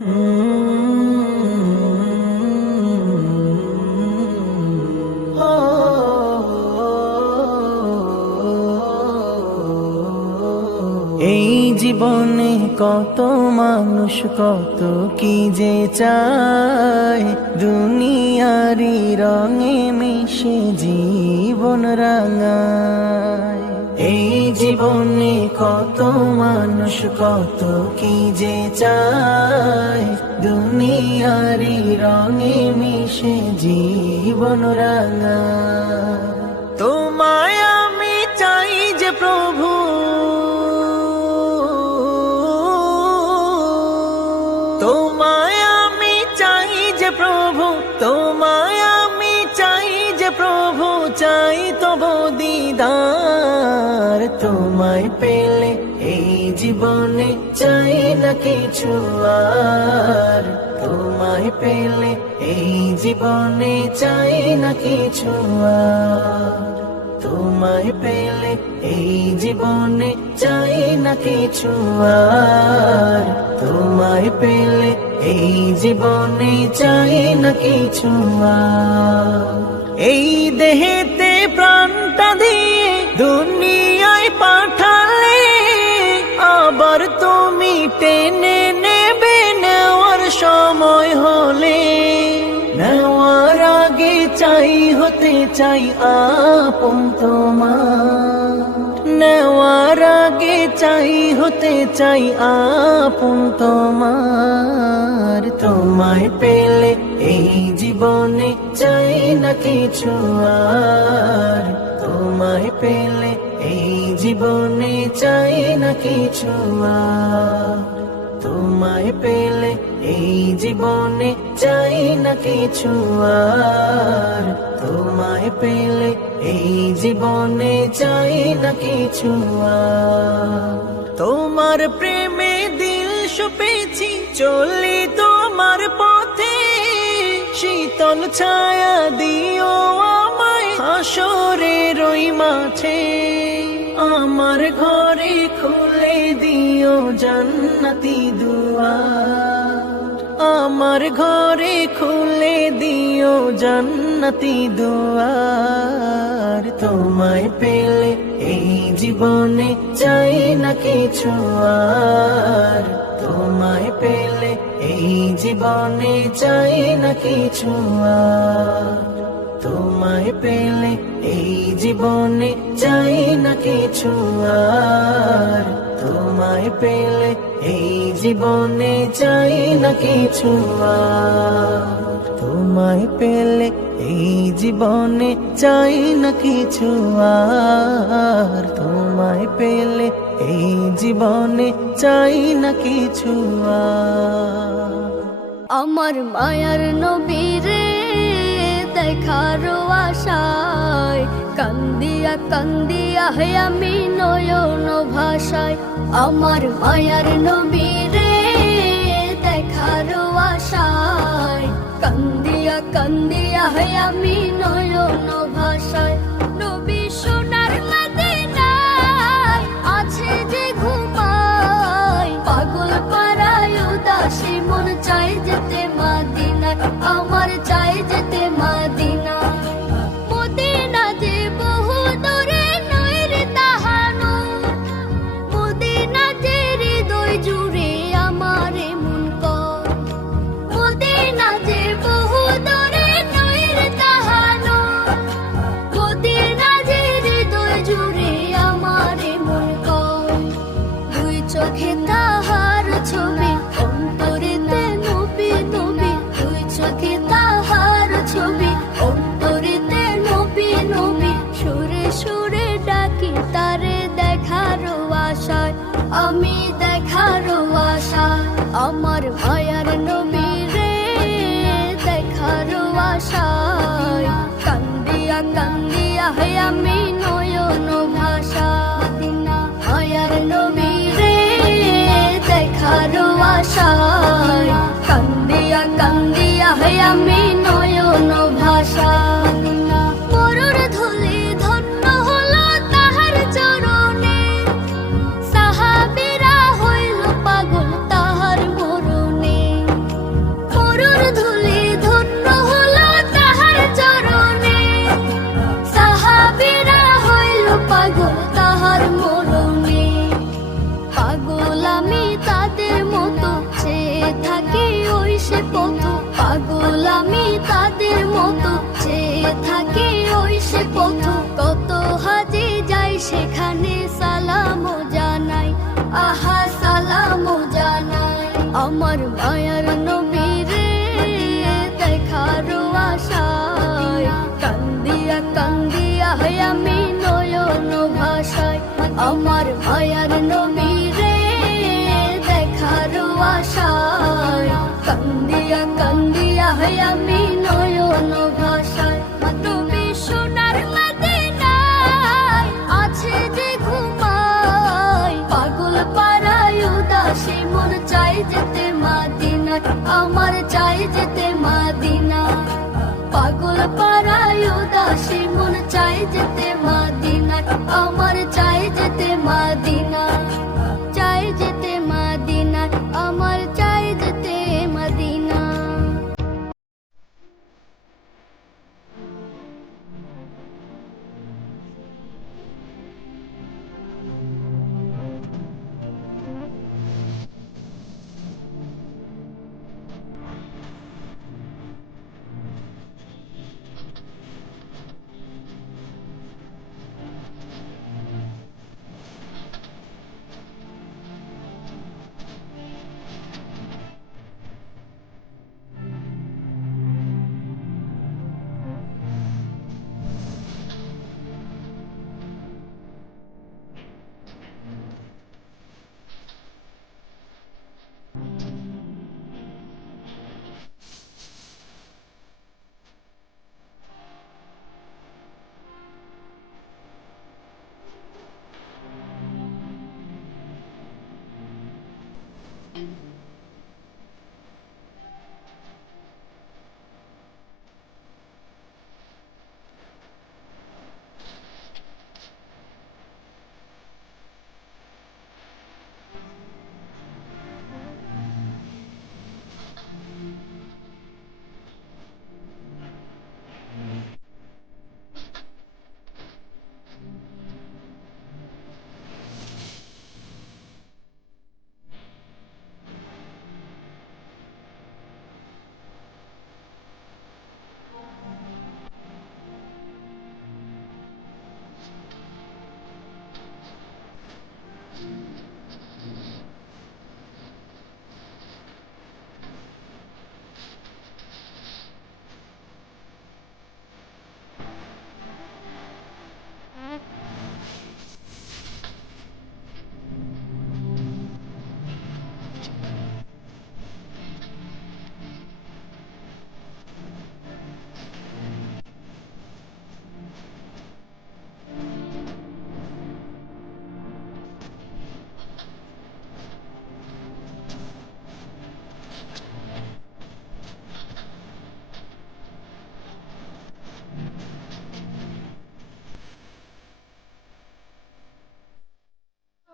এই জীবনে কত মানুষ কত কি যে চায়? দুনিয়ারি রঙে মিশে জীবন রাঙায় এই জীবনে কত মানুষ কত কি যে চায়? দুনিয়ারি রঙে মিশে জীবন রাঙায় তোমায় পেলে এই জীবনে চাই না কিছু আর। তোমায় পেলে এই জীবনে চাই না কিছু আর। তোমায় পেলে এই জীবনে চাই না কিছু আর। তোমায় পেলে এই জীবনে চাই না কিছু আর। এই দেহেতে প্রাণটা দিয়ে দুনিয়ায় চাই আপন তোমার। নেওয়ার আগে চাই, হতে চাই আপন তোমার। তোমায় পেলে এই জীবনে চাই না কিছু আর। তোমায় পেলে এই জীবনে চাই না কিছু আর। তোমায় পেলে এই জীবনে চাই না কিছু আর। তোমায় পেলে এই জীবনে চাই না কিছু তোমার প্রেমে দিল সুপেছি, চলি তোমার পথে। শীতল ছায়া দিও আমায় হাসরের ওই মাঠে। আমার ঘরে খুলে দিও জান্নাতি দুয়া আমার ঘরে খুলে দিও জান্নাতি দুয়ার। তোমায় পেলে এই জীবনে চাই না কিছু আর। তোমায় পেলে এই জীবনে চাই না কিছু আর। তোমায় পেলে এই জীবনে চাই না কিছু আর। তোমায় পেলে এই জীবনে চাই না কিছু তোমায় পেলে এই জীবনে চাই না কিছু আর। তোমায় পেলে এই জীবনে চাই না কিছু আমার মায়ার নবীরে দেখার আশায়, কান্দিয়া কান্দিয়া হে আমি নয়ন ভাষায়। আমার মায়ার নবীরে দেখার আশায়। কান্দিয়া কান্দিয়া হে আমি নয়ন ভাষায়। নবী সোনার আছে যে চাই যেতে আমার চাই যেতে মাদিনায়। আমার মায়ার নবী রে দেখার আশায় কান্দিয়া কান্দিয়া হে আমি নয়ন ভাষা। মায়ার নবী রে দেখার আশায় কান্দিয়া কান্দিয়া হে আমি নয়ন ভাষা। মায়ার নবীরে দেখার আশায়। কান্দিয়া কান্দিয়া হয় আমি নয়ন